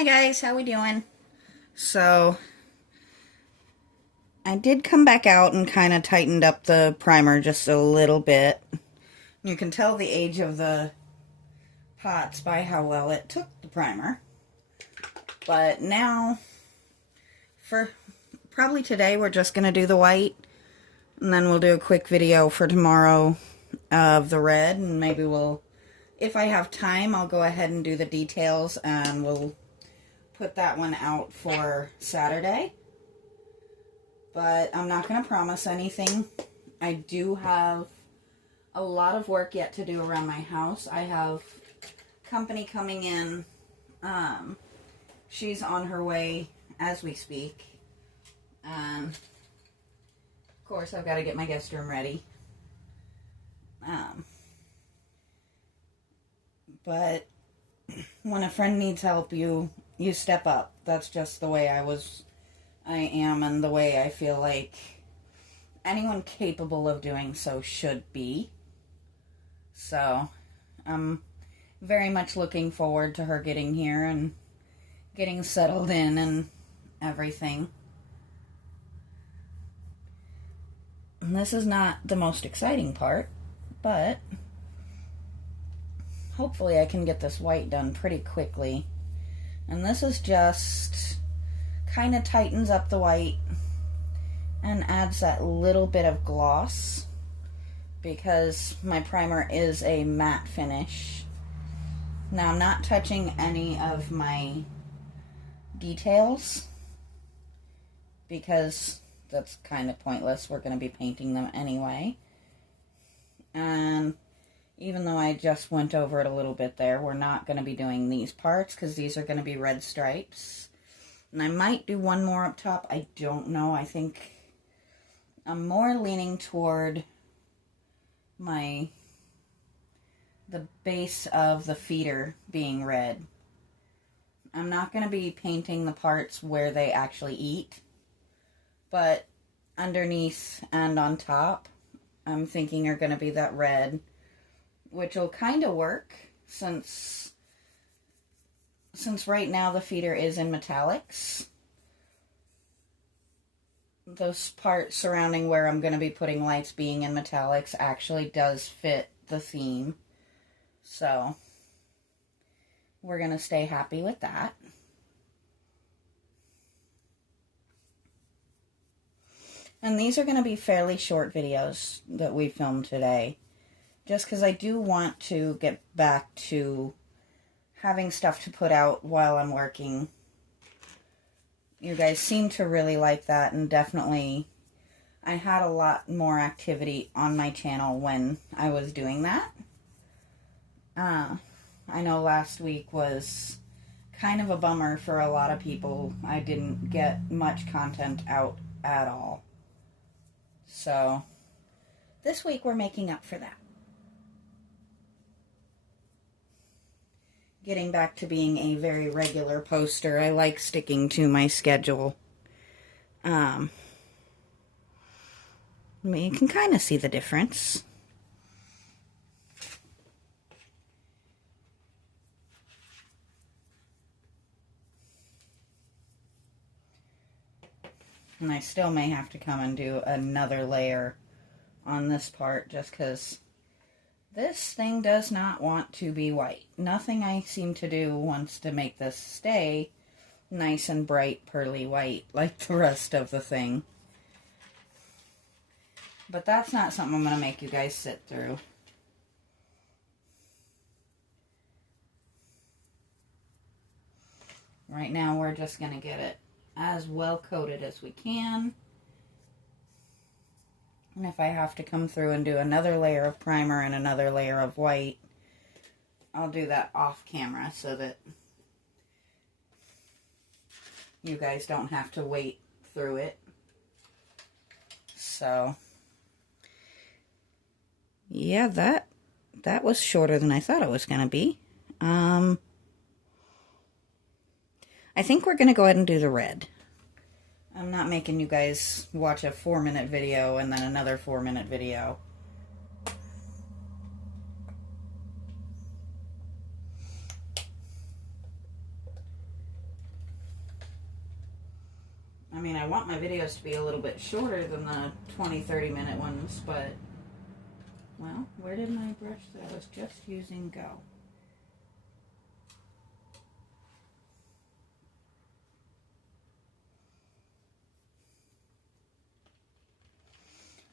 Hi guys, how we doing? So, I did come back out and kind of tightened up the primer just a little bit. You can tell the age of the pots by how well it took the primer. But now, for probably today, we're just going to do the white. And then we'll do a quick video for tomorrow of the red. And maybe we'll, if I have time, I'll go ahead and do the details and we'll put that one out for Saturday. But I'm not going to promise anything. I do have a lot of work yet to do around my house. I have company coming in. She's on her way as we speak. Of course, I've got to get my guest room ready. But when a friend needs help, you step up. That's just the way I am, and the way I feel like anyone capable of doing so should be. So, I'm very much looking forward to her getting here and getting settled in and everything. And this is not the most exciting part, but hopefully I can get this white done pretty quickly. And this is just kind of tightens up the white and adds that little bit of gloss because my primer is a matte finish. Now I'm not touching any of my details because that's kind of pointless. We're going to be painting them anyway. And even though I just went over it a little bit there, we're not going to be doing these parts because these are going to be red stripes. And I might do one more up top. I don't know. I think I'm more leaning toward the base of the feeder being red. I'm not going to be painting the parts where they actually eat. But underneath and on top, I'm thinking are going to be that red, which will kind of work since right now the feeder is in metallics. Those parts surrounding where I'm going to be putting lights being in metallics actually does fit the theme. So, we're going to stay happy with that. And these are going to be fairly short videos that we filmed today. Just because I do want to get back to having stuff to put out while I'm working. You guys seem to really like that, and definitely I had a lot more activity on my channel when I was doing that. I know last week was kind of a bummer for a lot of people. I didn't get much content out at all. So, this week we're making up for that. Getting back to being a very regular poster. I like sticking to my schedule. I mean, you can kind of see the difference. And I still may have to come and do another layer on this part just because this thing does not want to be white. Nothing I seem to do wants to make this stay nice and bright, pearly white like the rest of the thing. But that's not something I'm going to make you guys sit through. Right now we're just going to get it as well coated as we can. And if I have to come through and do another layer of primer and another layer of white, I'll do that off camera so that you guys don't have to wait through it. So, yeah, that was shorter than I thought it was going to be. I think we're going to go ahead and do the red. I'm not making you guys watch a 4-minute video and then another 4-minute video. I mean, I want my videos to be a little bit shorter than the 20-30 minute ones, but, well, where did my brush that I was just using go?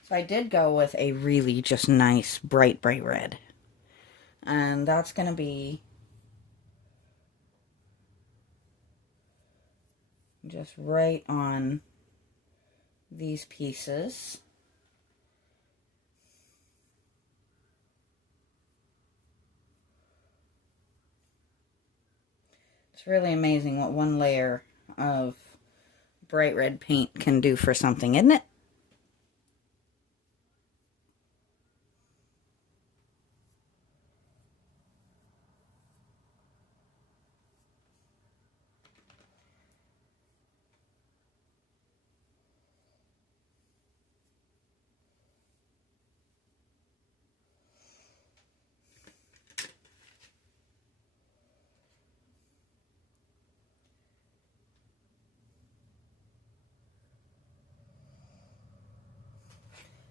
So I did go with a really just nice, bright, bright red. And that's going to be just right on these pieces. It's really amazing what one layer of bright red paint can do for something, isn't it?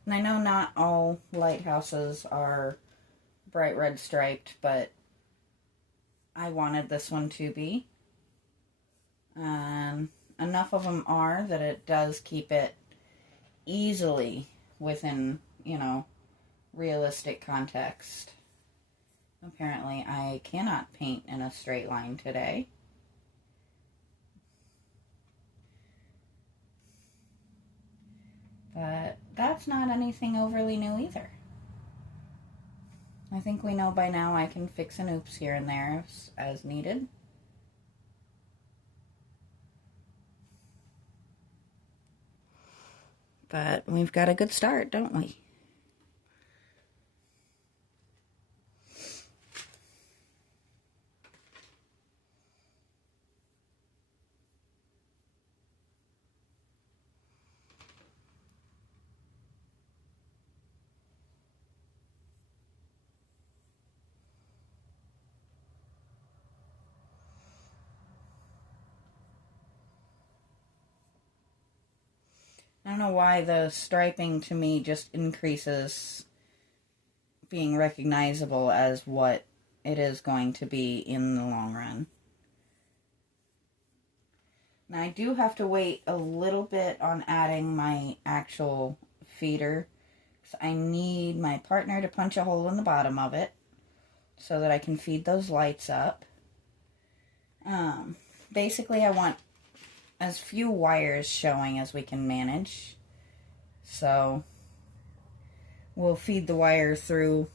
And I know not all lighthouses are bright red striped, but I wanted this one to be. And enough of them are that it does keep it easily within, you know, realistic context. Apparently, I cannot paint in a straight line today. But that's not anything overly new either. I think we know by now I can fix an oops here and there as needed. But we've got a good start, don't we? I don't know why the striping to me just increases being recognizable as what it is going to be in the long run. Now I do have to wait a little bit on adding my actual feeder. I need my partner to punch a hole in the bottom of it so that I can feed those lights up. Basically I want as few wires showing as we can manage. So we'll feed the wire through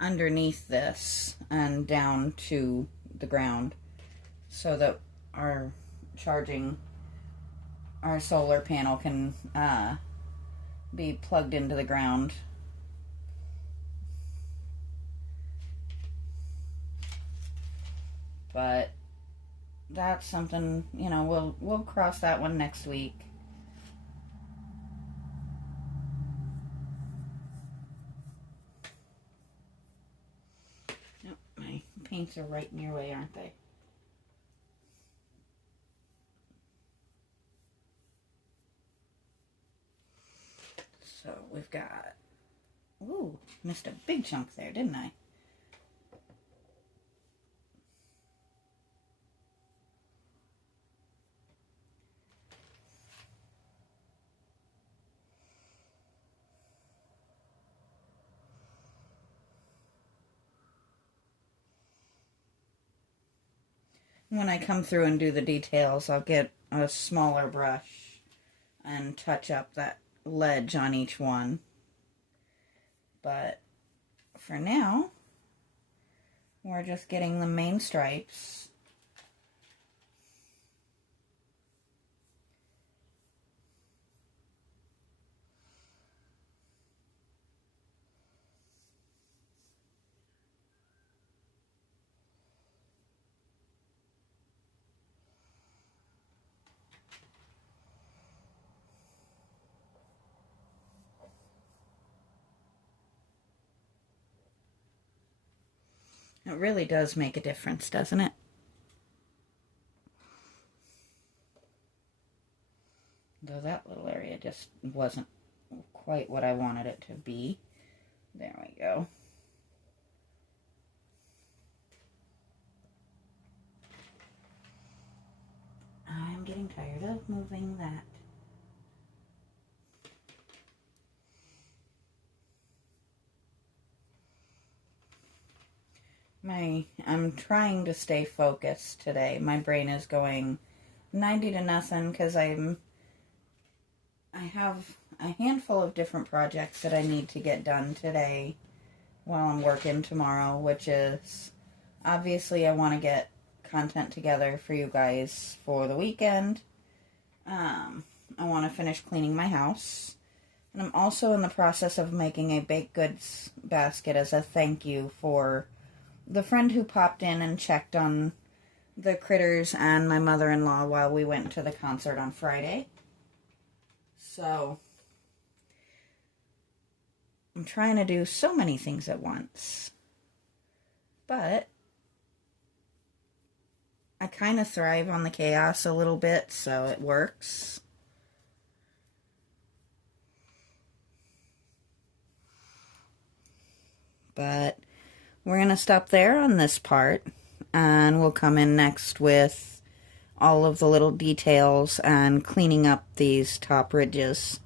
underneath this and down to the ground so that our solar panel can be plugged into the ground. But that's something, you know, we'll cross that one next week. Oh, my paints are right in your way, aren't they? So we've got, ooh, missed a big chunk there, didn't I? When I come through and do the details, I'll get a smaller brush and touch up that ledge on each one. But for now, we're just getting the main stripes. It really does make a difference, doesn't it? Though that little area just wasn't quite what I wanted it to be. There we go. I'm getting tired of moving that. I'm trying to stay focused today. My brain is going 90 to nothing because I have a handful of different projects that I need to get done today while I'm working tomorrow, which is obviously I want to get content together for you guys for the weekend. I want to finish cleaning my house. And I'm also in the process of making a baked goods basket as a thank you for the friend who popped in and checked on the critters and my mother-in-law while we went to the concert on Friday. So, I'm trying to do so many things at once. But I kind of thrive on the chaos a little bit, so it works. But we're going to stop there on this part, and we'll come in next with all of the little details and cleaning up these top ridges.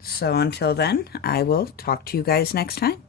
So until then, I will talk to you guys next time.